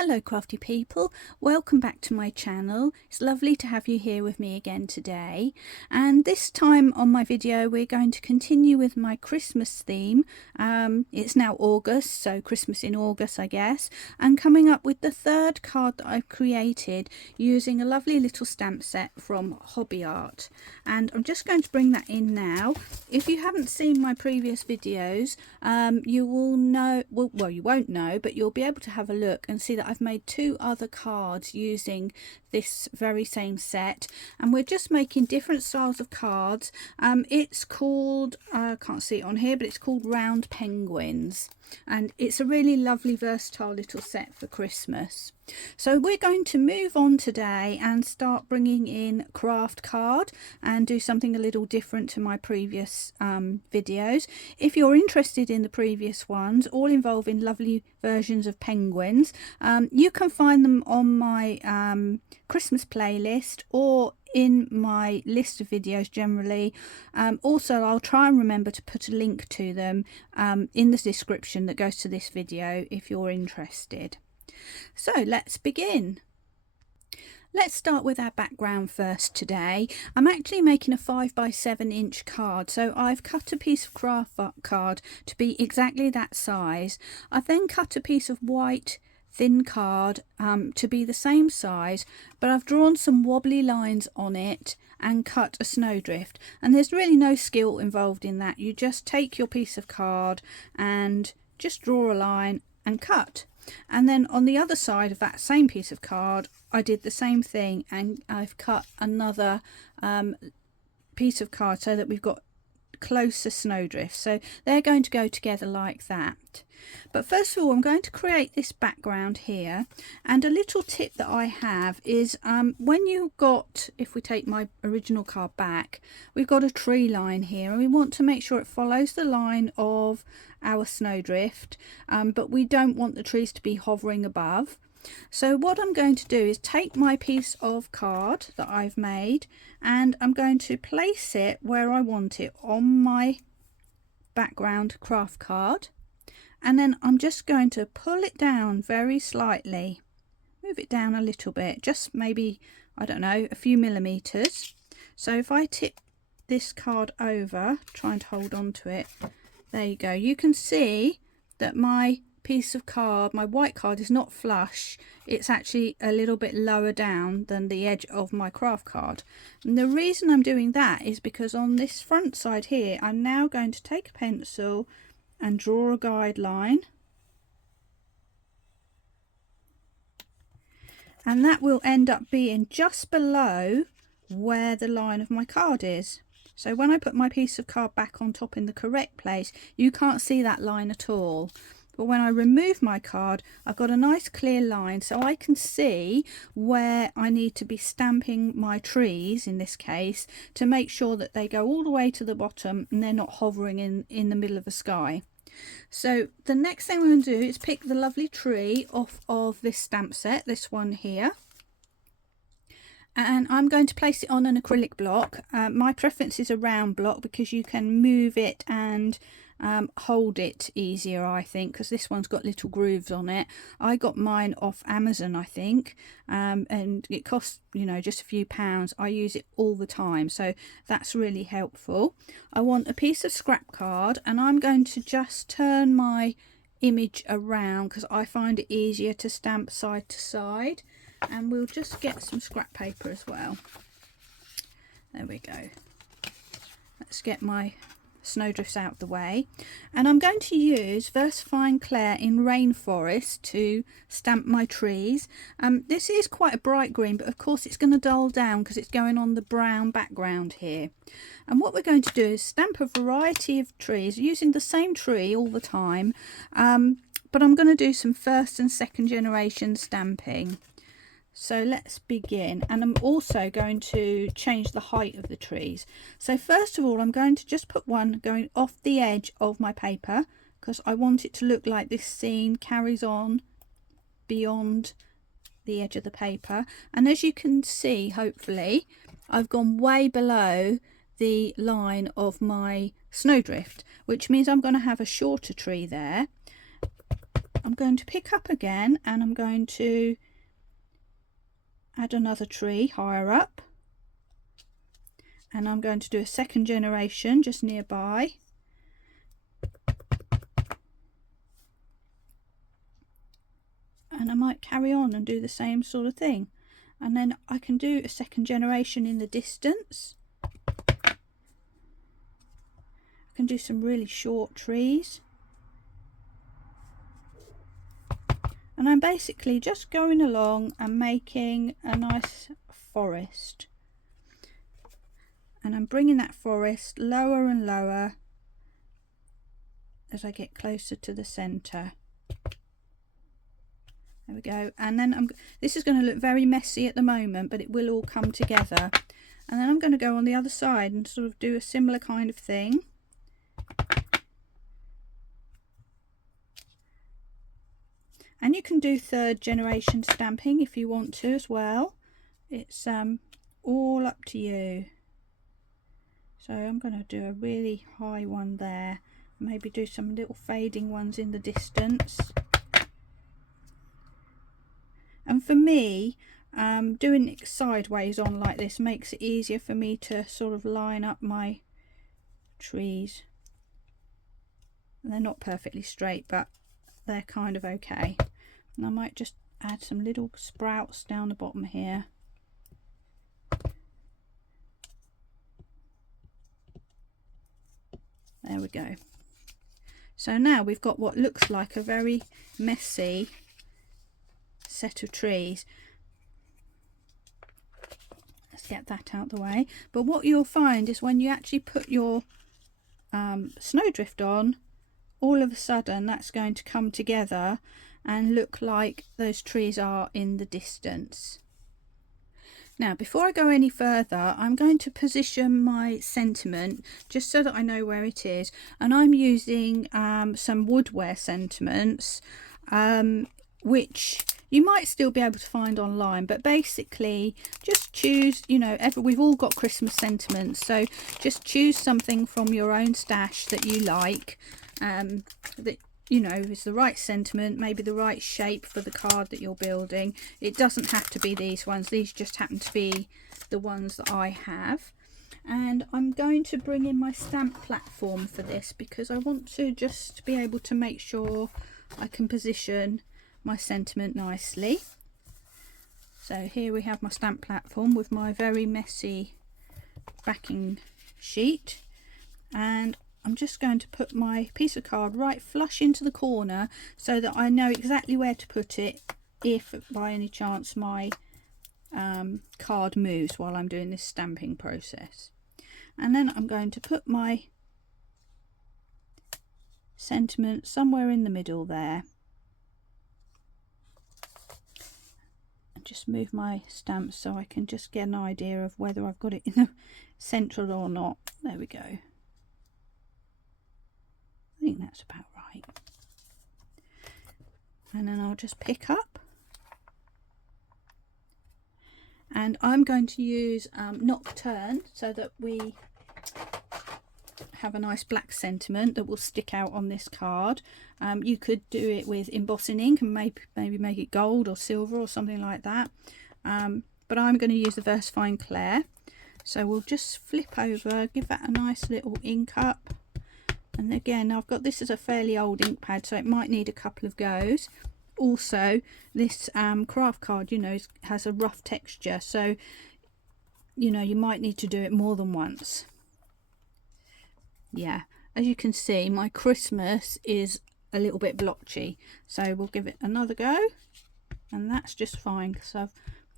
Hello crafty people, welcome back to my channel. It's lovely to have you here with me again today, and this time on my video we're going to continue with my Christmas theme. It's now August, so Christmas in August I guess, and coming up with the third card that I've created using a lovely little stamp set from Hobby Art, and I'm just going to bring that in now. If you haven't seen my previous videos, you will know, well you won't know, but you'll be able to have a look and see that I've made two other cards using this very same set, and we're just making different styles of cards. It's called, I can't see it on here, but it's called Round Penguins, and it's a really lovely versatile little set for Christmas. So we're going to move on today and start bringing in Kraft card and do something a little different to my previous videos. If you're interested in the previous ones, all involving lovely versions of penguins, you can find them on my Christmas playlist or in my list of videos generally. Also, I'll try and remember to put a link to them in the description that goes to this video if you're interested. So let's begin. Let's start with our background first today. I'm actually making a 5x7 inch card, so I've cut a piece of Kraft card to be exactly that size. I've then cut a piece of white thin card to be the same size, but I've drawn some wobbly lines on it and cut a snowdrift, and there's really no skill involved in that. You just take your piece of card and just draw a line and cut. And then on the other side of that same piece of card I did the same thing, and I've cut another piece of card so that we've got closer snowdrifts, so they're going to go together like that. But first of all, I'm going to create this background here, and a little tip that I have is when you've got, if we take my original card back, we've got a tree line here, and we want to make sure it follows the line of our snowdrift, but we don't want the trees to be hovering above. So what I'm going to do is take my piece of card that I've made, and I'm going to place it where I want it on my background Kraft card, and then I'm just going to pull it down very slightly, move it down a little bit, just maybe, I don't know, a few millimeters. So if I tip this card over, trying to hold on to it, there you go, you can see that my piece of card, my white card, is not flush. It's actually a little bit lower down than the edge of my Kraft card, and the reason I'm doing that is because on this front side here I'm now going to take a pencil and draw a guideline, and that will end up being just below where the line of my card is. So when I put my piece of card back on top in the correct place, you can't see that line at all. But when I remove my card, I've got a nice clear line, so I can see where I need to be stamping my trees, in this case, to make sure that they go all the way to the bottom and they're not hovering in the middle of the sky. So the next thing we're going to do is pick the lovely tree off of this stamp set, this one here. And I'm going to place it on an acrylic block. My preference is a round block because you can move it and hold it easier, I think, because this one's got little grooves on it. I got mine off Amazon, I think, and it costs, you know, just a few pounds. I use it all the time, so that's really helpful. I want a piece of scrap card, and I'm going to just turn my image around because I find it easier to stamp side to side, and we'll just get some scrap paper as well. There we go. Let's get my snowdrifts out of the way, and I'm going to use Versifying Clair in Rainforest to stamp my trees. This is quite a bright green, but of course it's going to dull down because it's going on the brown background here. And what we're going to do is stamp a variety of trees using the same tree all the time, but I'm going to do some first and second generation stamping. So let's begin, and I'm also going to change the height of the trees. So first of all, I'm going to just put one going off the edge of my paper because I want it to look like this scene carries on beyond the edge of the paper. And as you can see, hopefully, I've gone way below the line of my snowdrift, which means I'm going to have a shorter tree there. I'm going to pick up again and I'm going to add another tree higher up, and I'm going to do a second generation just nearby. And I might carry on and do the same sort of thing, and then I can do a second generation in the distance. I can do some really short trees, and I'm basically just going along and making a nice forest, and I'm bringing that forest lower and lower as I get closer to the centre. There we go. And then this is going to look very messy at the moment, but it will all come together. And then I'm going to go on the other side and sort of do a similar kind of thing. And you can do third generation stamping if you want to as well. It's all up to you. So I'm going to do a really high one there. Maybe do some little fading ones in the distance. And for me, doing it sideways on like this makes it easier for me to sort of line up my trees. And they're not perfectly straight, but they're kind of okay. And I might just add some little sprouts down the bottom here. There we go. So now we've got what looks like a very messy set of trees. Let's get that out the way. But what you'll find is when you actually put your snowdrift on, all of a sudden that's going to come together and look like those trees are in the distance. Now, before I go any further, I'm going to position my sentiment just so that I know where it is, and I'm using some woodware sentiments, which you might still be able to find online, but basically just choose, you know, we've all got Christmas sentiments, so just choose something from your own stash that you like, that you know is the right sentiment, maybe the right shape for the card that you're building. It doesn't have to be these ones, these just happen to be the ones that I have. And I'm going to bring in my stamp platform for this because I want to just be able to make sure I can position my sentiment nicely. So here we have my stamp platform with my very messy backing sheet, and I'm just going to put my piece of card right flush into the corner so that I know exactly where to put it if by any chance my card moves while I'm doing this stamping process. And then I'm going to put my sentiment somewhere in the middle there. And just move my stamps so I can just get an idea of whether I've got it in the central or not. There we go. I think that's about right. And then I'll just pick up, and I'm going to use Nocturne so that we have a nice black sentiment that will stick out on this card. You could do it with embossing ink and maybe make it gold or silver or something like that, but I'm going to use the VersaFine Clair. So we'll just flip over, give that a nice little ink up. And again, I've got this as a fairly old ink pad, so it might need a couple of goes. Also, this Kraft card, you know, has a rough texture, so you know you might need to do it more than once. Yeah, as you can see, my Christmas is a little bit blotchy, so we'll give it another go, and that's just fine because I've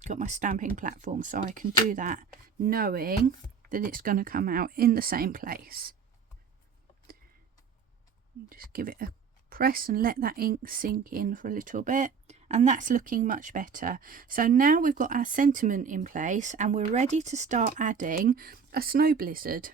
got my stamping platform, so I can do that knowing that it's going to come out in the same place. Just give it a press and let that ink sink in for a little bit, and that's looking much better. So now we've got our sentiment in place and we're ready to start adding a snow blizzard.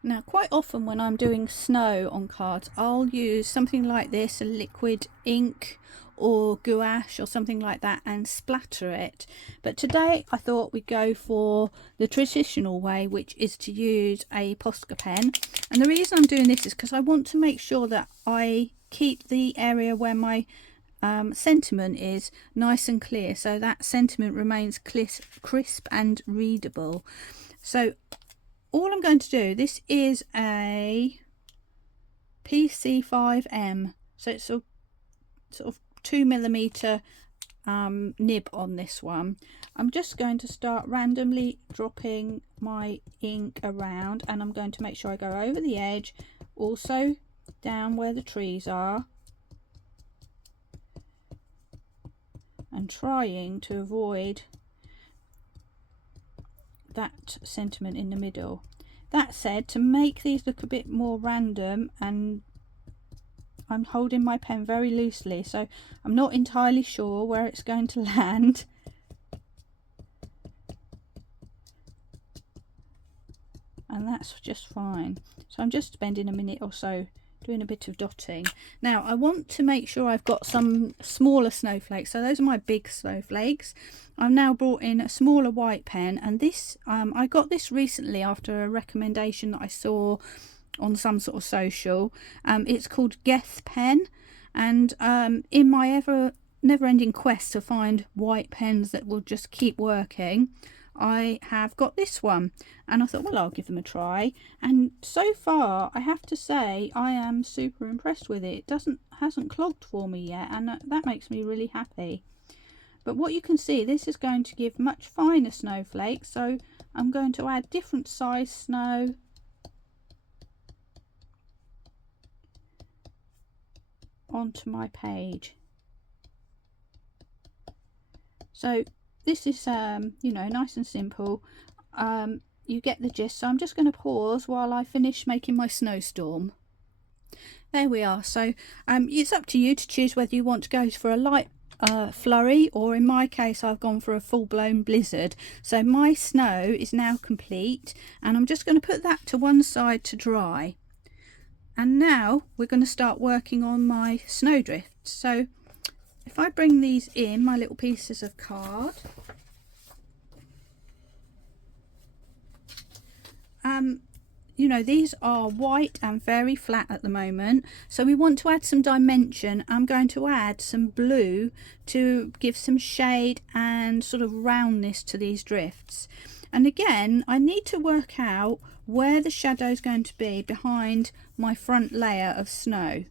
Now, quite often when I'm doing snow on cards, I'll use something like this, a liquid ink, or gouache or something like that and splatter it. But today I thought we'd go for the traditional way, which is to use a Posca pen. And the reason I'm doing this is because I want to make sure that I keep the area where my sentiment is nice and clear, so that sentiment remains crisp and readable. So all I'm going to do, this is a PC5M, so it's a sort of 2mm nib on this one. I'm just going to start randomly dropping my ink around, and I'm going to make sure I go over the edge, also down where the trees are, and trying to avoid that sentiment in the middle. That said, to make these look a bit more random, and I'm holding my pen very loosely, so I'm not entirely sure where it's going to land. And that's just fine. So I'm just spending a minute or so doing a bit of dotting. Now I want to make sure I've got some smaller snowflakes. So those are my big snowflakes. I've now brought in a smaller white pen, and this I got this recently after a recommendation that I saw on some sort of social. It's called Geth pen, and in my never-ending quest to find white pens that will just keep working, I have got this one, and I thought, well, I'll give them a try. And so far I have to say I am super impressed with it. It hasn't clogged for me yet, and that makes me really happy. But what you can see, this is going to give much finer snowflakes, so I'm going to add different size snow onto my page. So this is you know, nice and simple. You get the gist. So I'm just going to pause while I finish making my snowstorm. There we are. So it's up to you to choose whether you want to go for a light flurry, or in my case I've gone for a full-blown blizzard. So my snow is now complete, and I'm just going to put that to one side to dry. And now we're going to start working on my snowdrift. So if I bring these in, my little pieces of card, you know, these are white and very flat at the moment, so we want to add some dimension. I'm going to add some blue to give some shade and sort of roundness to these drifts. And again, I need to work out where the shadow is going to be behind my front layer of snow.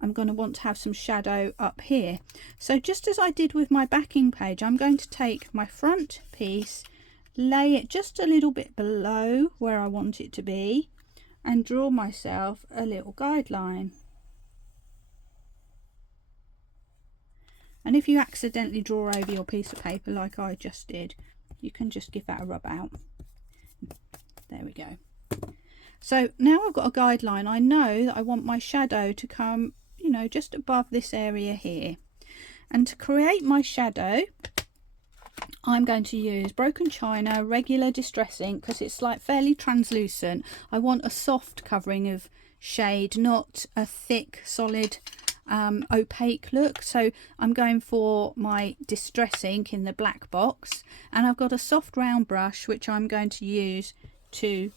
I'm going to want to have some shadow up here. So just as I did with my backing page, I'm going to take my front piece, lay it just a little bit below where I want it to be, and draw myself a little guideline. And if you accidentally draw over your piece of paper like I just did, you can just give that a rub out. There we go. So now I've got a guideline. I know that I want my shadow to come, you know, just above this area here. And to create my shadow, I'm going to use Broken China regular distress ink, because it's like fairly translucent. I want a soft covering of shade, not a thick solid opaque look. So I'm going for my distress ink in the black box, and I've got a soft round brush which I'm going to use to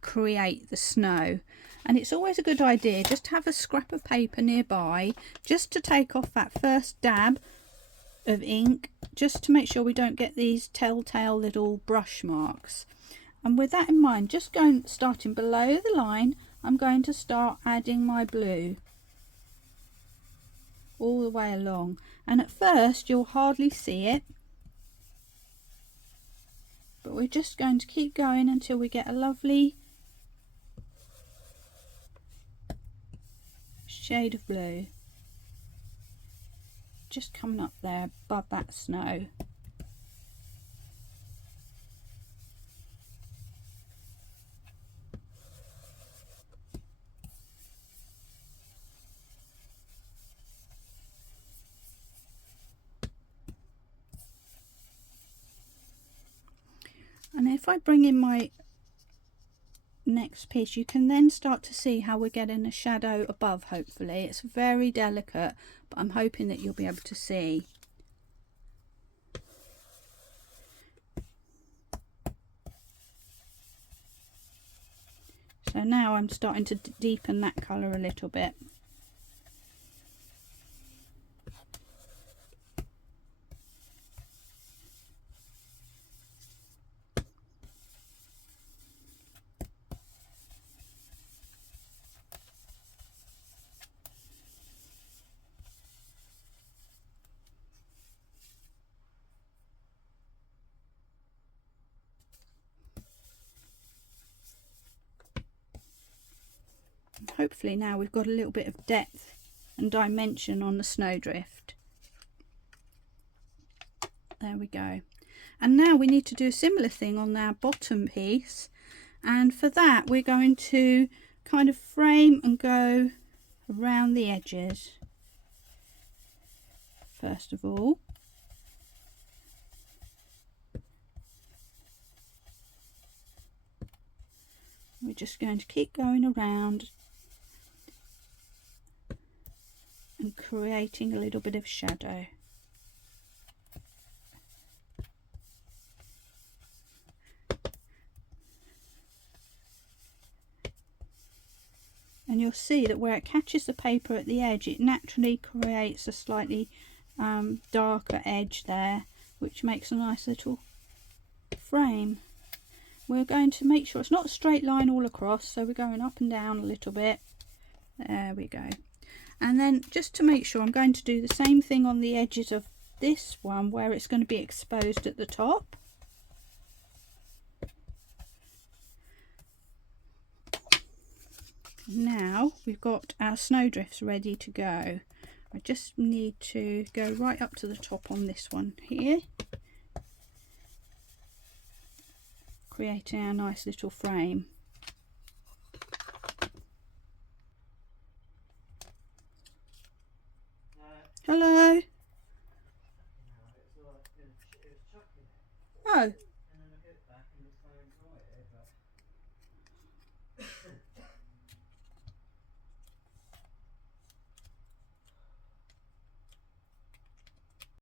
create the snow. And it's always a good idea just to have a scrap of paper nearby, just to take off that first dab of ink, just to make sure we don't get these telltale little brush marks. And with that in mind, just starting below the line, I'm going to start adding my blue all the way along. And at first you'll hardly see it, but we're just going to keep going until we get a lovely shade of blue just coming up there above that snow. And if I bring in my next piece, you can then start to see how we're getting a shadow above. Hopefully it's very delicate, but I'm hoping that you'll be able to see. So now I'm starting to deepen that colour a little bit. Hopefully now we've got a little bit of depth and dimension on the snowdrift. There we go. And now we need to do a similar thing on our bottom piece, and for that we're going to kind of frame and go around the edges first of all. We're just going to keep going around and creating a little bit of shadow. And you'll see that where it catches the paper at the edge, it naturally creates a slightly darker edge there, which makes a nice little frame. We're going to make sure it's not a straight line all across, so we're going up and down a little bit. There we go. And then just to make sure, I'm going to do the same thing on the edges of this one where it's going to be exposed at the top. Now we've got our snowdrifts ready to go. I just need to go right up to the top on this one here, creating our nice little frame. Hello. Oh,